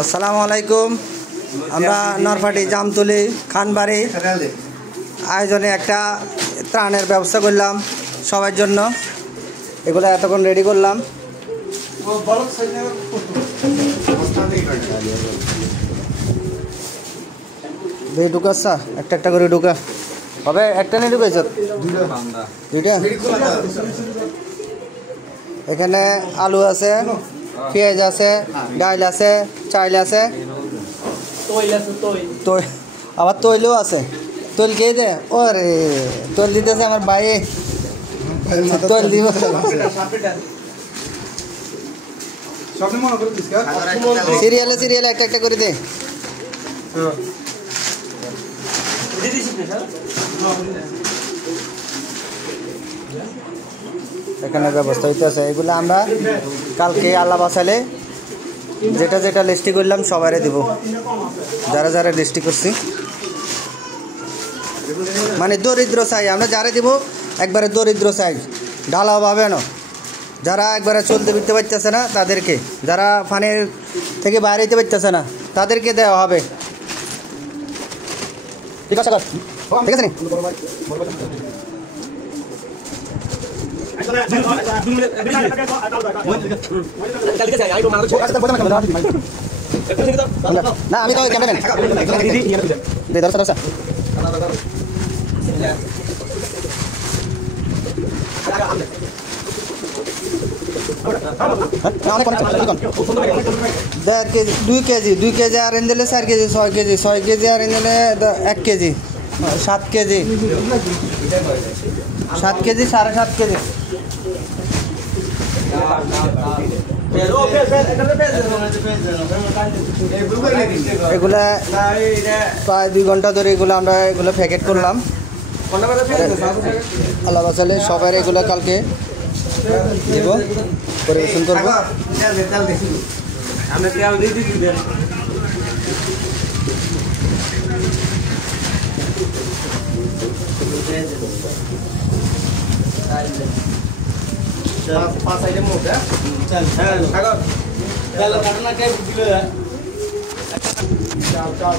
আসসালামু আলাইকুম। আমরা নরফাটি জামতলি খানবাড়ি আয়োজনে একটা ত্রাণের ব্যবস্থা করলাম সবার জন্য। এগুলো এতক্ষণ রেডি করলাম। ঢুকা একটা একটা করে ঢুকা হবে। একটা নিয়ে ঢুকেছ দুইটা। এখানে আলু আছে, পেঁয়াজ আছে, ডাল আছে, চাল আছে, আবার তৈলও আছে। তৈল কে দে? ওরে তৈল দিতেছে আমার ভাই। তৈল দিব সিরিয়ালে সিরিয়ালে একটা একটা করে দে। এখানে ব্যবস্থা হইতেছে। এগুলো আমরা কালকে আল্লাহ বাসালে যেটা যেটা লিস্টি করলাম সবাই দিব, যারা যারা লিস্টি করছি। মানে দরিদ্র চাই আমরা যারা দিব, একবারে দরিদ্র চাই, ঢালাওভাবে না। যারা একবারে চলতে ফিরতে পারতেছে না তাদেরকে, যারা পানির থেকে বাইরে যেতে পারতেছে না তাদেরকে দেওয়া হবে। ঠিক আছে ঠিক আছে নি? না আমি তো ক্যামেরাম্যান। দেড় কেজি, 2 কেজি, 2 কেজি আর এনে দিলে 4 কেজি, 6 কেজি, 6 কেজি আর এনে দিলে 1 কেজি, 7 কেজি, 7 কেজি, 7.5 কেজি। এগুলা প্রায় 2 ঘন্টা ধরে এগুলো আমরা এগুলো প্যাকেট করলাম। আল্লাহ বাসালে সবাই এগুলো কালকে দেব, পরিবেশন করবো। पाँच आइटम हो गया। चल चल काटना क्या चल चल